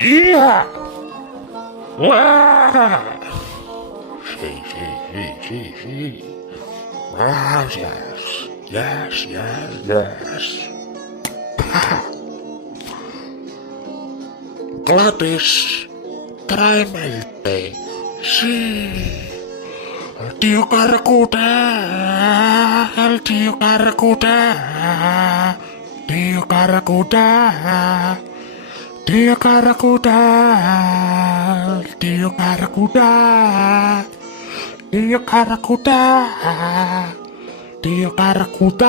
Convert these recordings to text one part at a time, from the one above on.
Yeah! Ah! Sí, sí, sí, sí, sí. Ah, yes, yes, yes, yes. Gladys, tráeme el té. Sí. El tío Caracuta, el tío Caracuta, tío Caracuta, tío Caracuta, el tío Caracuta, tío Caracuta, tío Caracuta.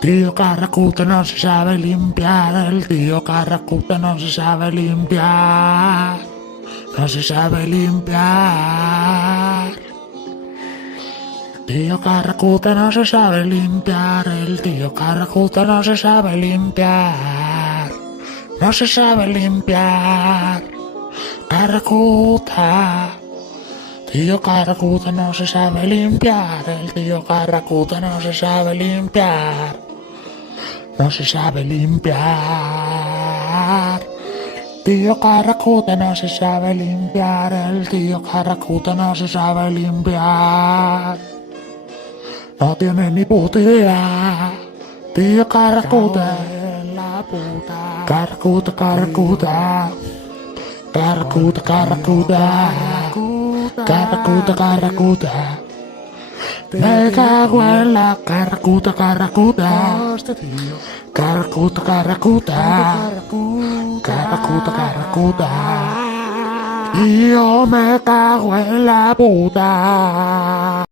Tío Caracuta no se sabe limpiar, el tío Caracuta no se sabe limpiar, no se sabe limpiar. Tío Caracuta no se sabe limpiar, el tío Caracuta no se sabe limpiar, no se sabe limpiar. Caracuta, tío Caracuta no se sabe limpiar, el tío Caracuta no se sabe limpiar. No se sabe limpiar. Tío Caracuta no se sabe limpiar. El tío Caracuta no se sabe limpiar. No tiene ni puta idea. Tío Caracuta. La puta. Caracuta, Caracuta. Caracuta, Caracuta. Caracuta, Caracuta. Me cago en la Caracuta, Caracuta. Caracuta, Caracuta. Caracuta, Caracuta. Y yo me cago en la puta.